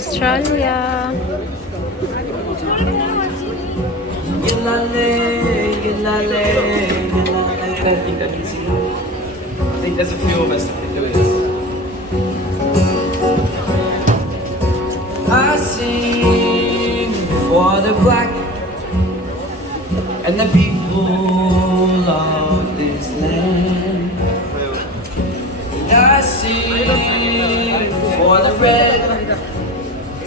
Australia. I think there's a few of us that can do it. I sing for the black and the people of this land. I sing for the red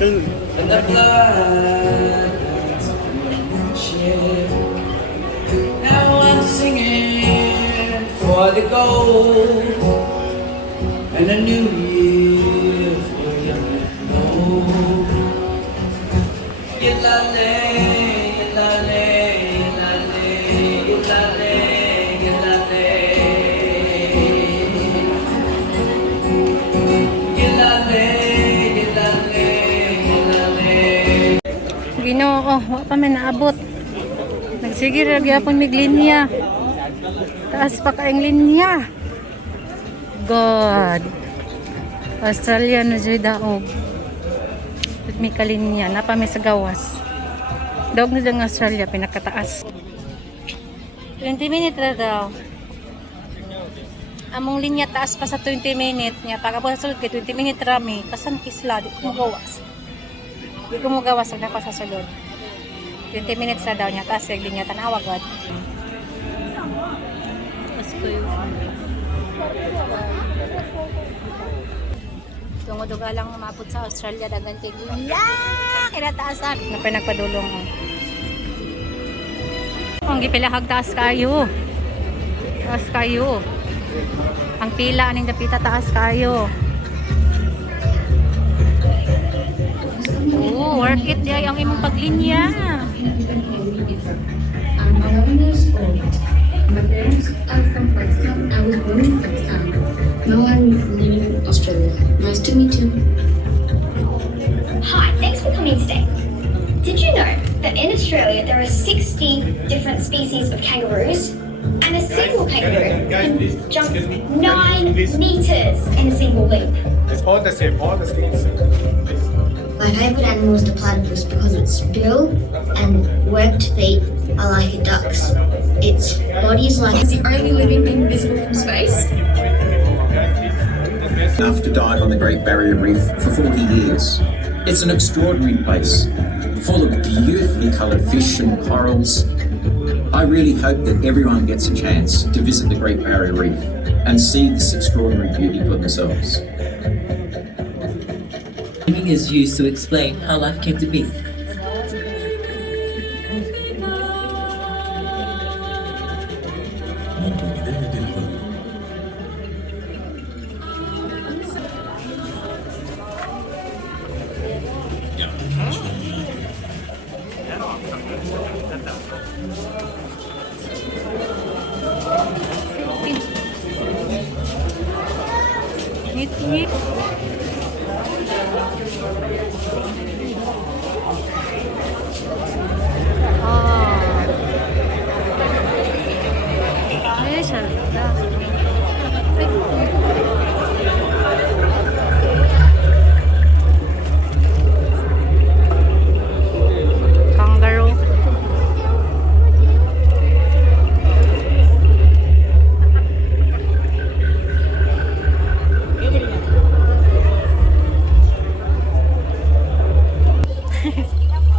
and the blood that's been shed. Now I'm singing for the gold and a new year for young and old. Yilale, yilale, yilale, yilale, yilale. Yilale, yilale, yilale. Ginoo, wa pa man naabot. Nagsige ra gyapon mig linya. Taas pa kaayong linya. God. Australia na dyan daog. At may kalinya. Napa may sa gawas. Daog na dyan ng Australia. Pinakataas. 20 minutes na daw. Among linya taas pa sa 20 minutes. Nga pagkabot sa sulod kay 20 minutes rami. Kasan kisla. Di ko magawas. Di ko magawas. Huwag na ko sa sulod. 20 minutes na daw niya. Taas yung linya. Tanawa God. Tungod-uga lang umabot sa Australia dagan kay kinataasan na pinagpadulong ang gipilahag taas kayo ang pila aning dapita taas kayo. Work it day ang imong paglinya. My parents are from Pakistan. I was born in Pakistan. Now I'm living in Australia. Nice to meet you. Hi, thanks for coming today. Did you know that in Australia there are 60 different species of kangaroos? And a single kangaroo can jump 9 meters in a single leap. It's all the same, all the same. My favorite animal is the platypus because its bill and webbed feet are like a duck's. Its body is like the only living thing visible from space. Enough to dive on the Great Barrier Reef for 40 years. It's an extraordinary place, full of beautifully coloured fish and corals. I really hope that everyone gets a chance to visit the Great Barrier Reef and see this extraordinary beauty for themselves. Swimming is used to explain how life came to be. Ngit-ngit. Ay, salita. Kangaroo.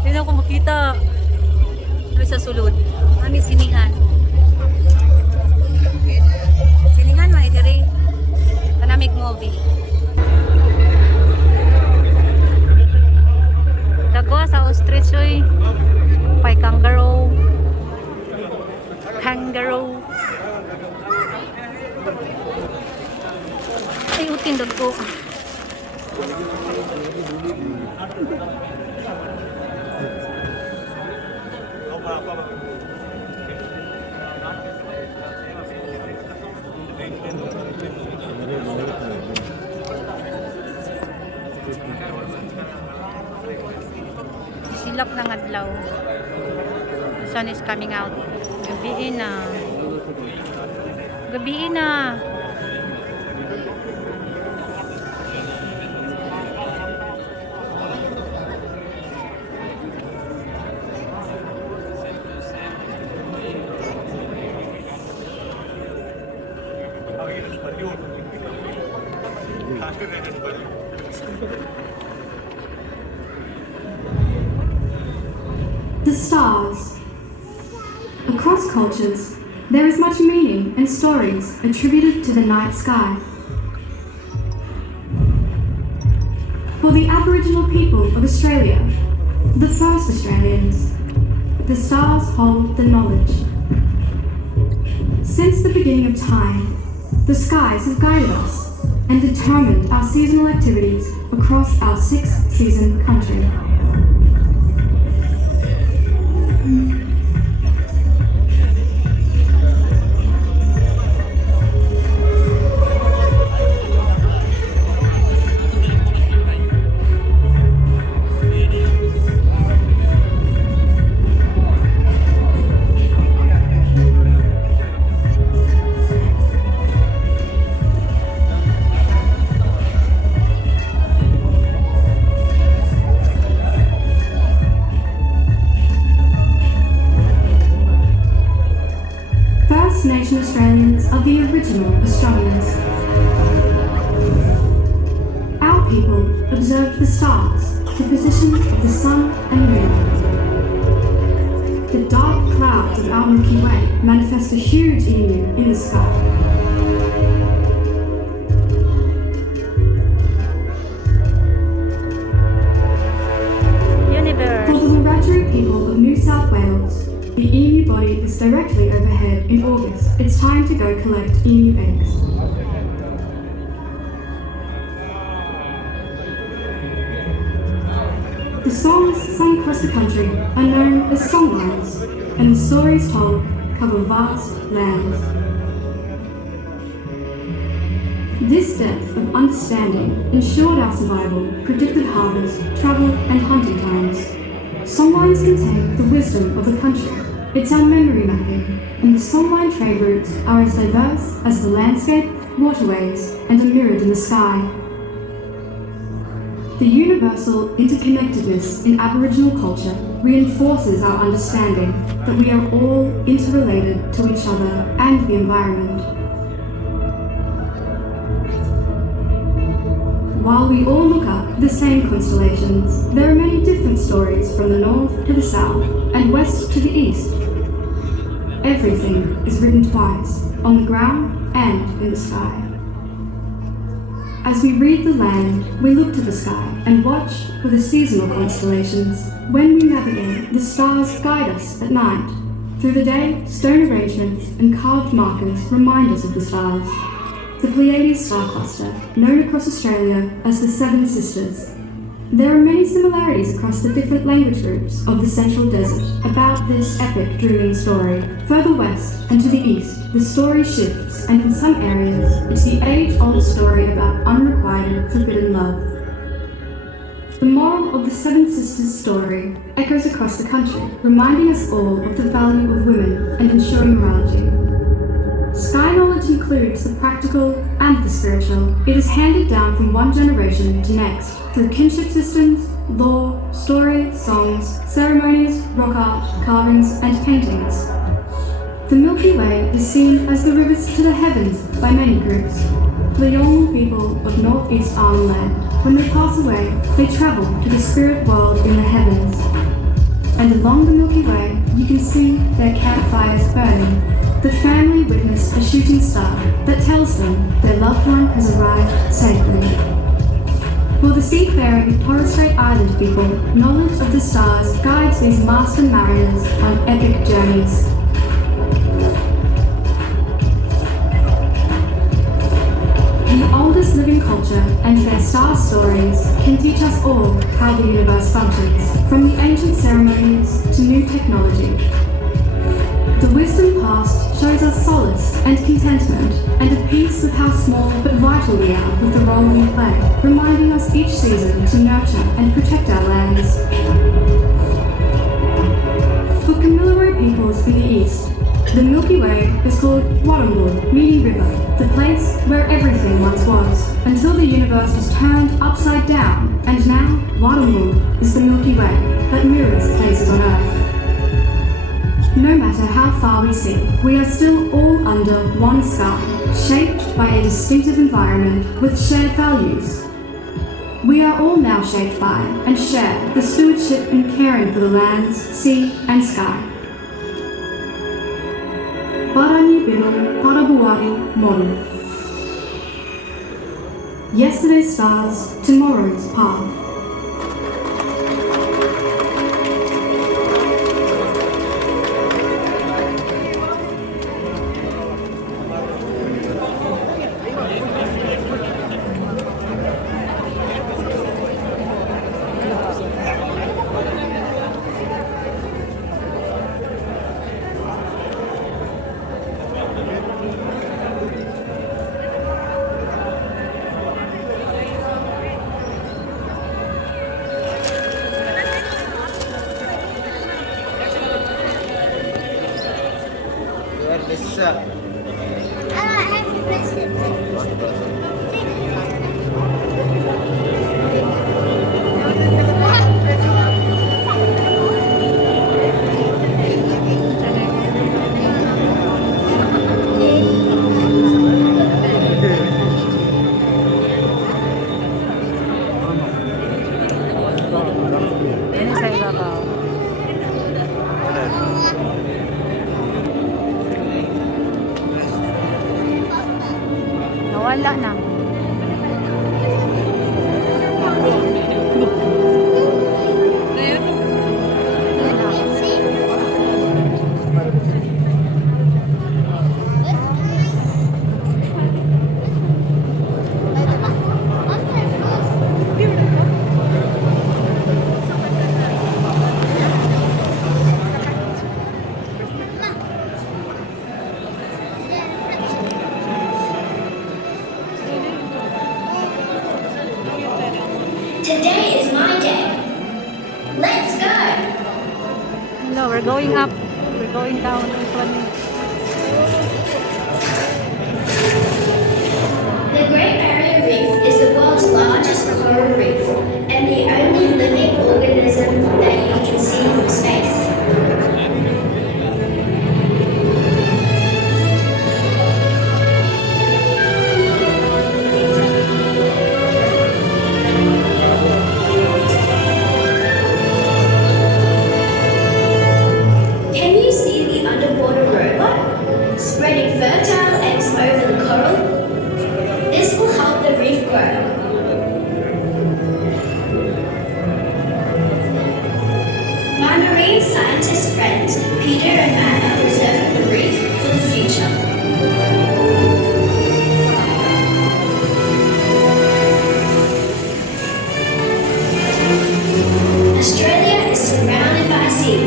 Hindi ako makita. Doon sa sulod. Kami sinihan. Sinihan mo, idiri. Kanamig movie. Dagwa sa ostrich, oy. Pay kangaroo. Kangaroo. Ay, utin doon ko. Silak ng adlaw. The sun is coming out. Gabi na. Gabi na. The stars. Across cultures, there is much meaning and stories attributed to the night sky. For the Aboriginal people of Australia, the first Australians, the stars hold the knowledge. Since the beginning of time, the skies have guided us and determined our seasonal activities across our 6-season country. First Nation Australians are the original astronomers. Our people observed the stars, the position of the sun and moon. The dark clouds of our Milky Way manifest a huge emu in the sky. Universe. For the Wiradjuri people of New South Wales, the emu body is directly overhead in August. It's time to go collect emu eggs. The songs sung across the country are known as songlines, and the stories told cover vast lands. This depth of understanding ensured our survival, predicted harvest, travel, and hunting times. Songlines contain the wisdom of the country. It's our memory mapping, and the songline trade routes are as diverse as the landscape, waterways, and are mirrored in the sky. The universal interconnectedness in Aboriginal culture reinforces our understanding that we are all interrelated to each other and the environment. While we all look up the same constellations, there are many different stories from the north to the south and west to the east. Everything is written twice, on the ground and in the sky. As we read the land, we look to the sky and watch for the seasonal constellations. When we navigate, the stars guide us at night. Through the day, stone arrangements and carved markers remind us of the stars. The Pleiades star cluster, known across Australia as the Seven Sisters. There are many similarities across the different language groups of the Central Desert about this epic dreaming story. Further west and to the east, the story shifts, and in some areas, it's the age-old story about unrequited, forbidden love. The moral of the Seven Sisters story echoes across the country, reminding us all of the value of women and ensuring morality. Sky knowledge includes the practical and the spiritual. It is handed down from one generation to next through kinship systems, lore, story, songs, ceremonies, rock art, carvings, and paintings. The Milky Way is seen as the rivers to the heavens by many groups. The Yolngu people of northeast Arnhem Land, when they pass away, they travel to the spirit world in the heavens. And along the Milky Way, you can see their campfires burning. The family witness a shooting star that tells them their loved one has arrived safely. For the seafaring Torres Strait Island people, knowledge of the stars guides these master mariners on epic journeys. The oldest living culture and their star stories can teach us all how the universe functions, from the ancient ceremonies to new technology. The wisdom past shows us solace and contentment and a peace with how small but vital we are with the role we play, reminding us each season to nurture and protect our lands. For Kamilaroi peoples in the east, The Milky Way is called Warrnambool, meaning river, the place where everything once was, until the universe was turned upside down, and now Warrnambool is the Milky Way that mirrors places on Earth. No matter how far we see, we are still all under one sky, shaped by a distinctive environment with shared values. We are all now shaped by and share the stewardship and caring for the lands, sea and sky. Para Nibiru, para Buari, Moru. Yesterday's stars, tomorrow's path. Nawala na. Today is my day. Let's go. No, we're going up. We're going down this one. The Great Barrier Reef is the world's largest coral reef and the only living organism that you can see from space. Can you see the underwater robot spreading fertile eggs over the coral? This will help the reef grow. My marine scientist friends, Peter and Matt, are preserving the reef for the future. Australia is surrounded by sea.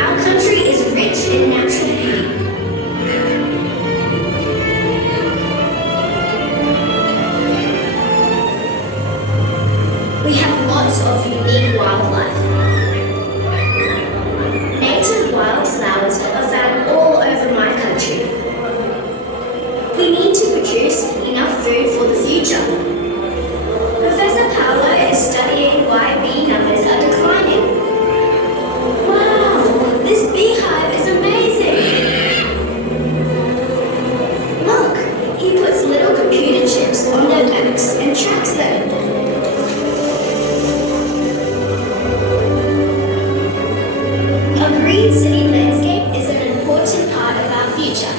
Our country is rich in natural beauty. We have lots of unique wildlife. Native wildflowers are found all over my country. We need to produce enough food for the future. Professor Paolo is studying why bee numbers are declining. Wow, this beehive is amazing! Look, he puts little computer chips on their backs and tracks them. A green city landscape is an important part of our future.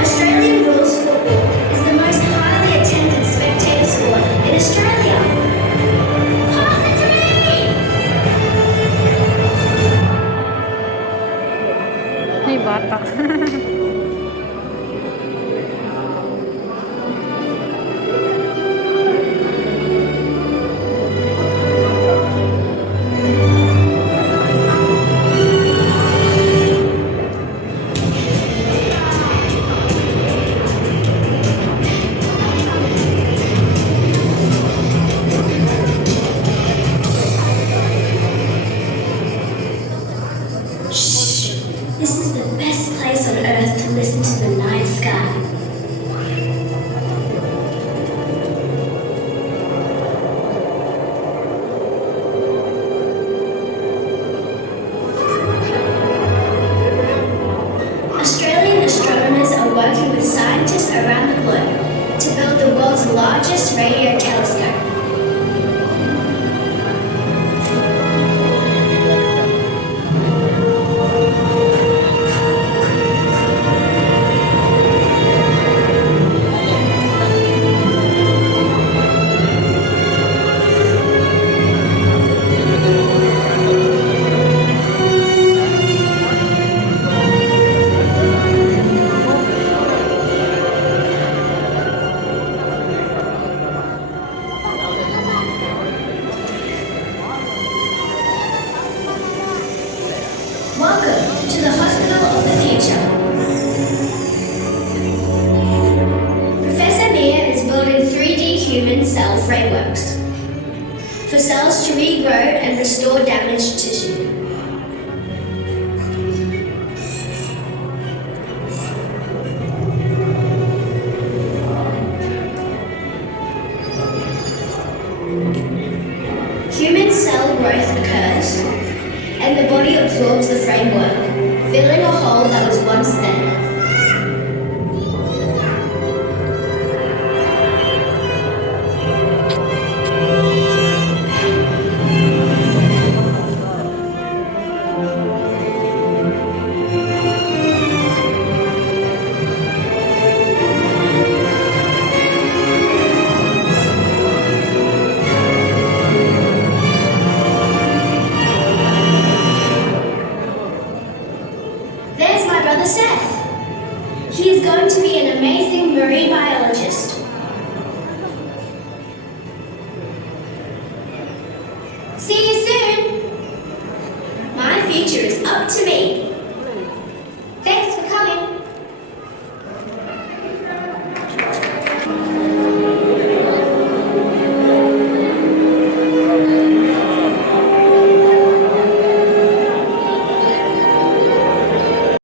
Australian rules football is the most highly attended spectator sport in Australia. Pass it to me! Ay, bata. cell frameworks for cells to regrow and restore damaged tissue. Human cell growth occurs, and the body absorbs the framework, filling a hole that was once there.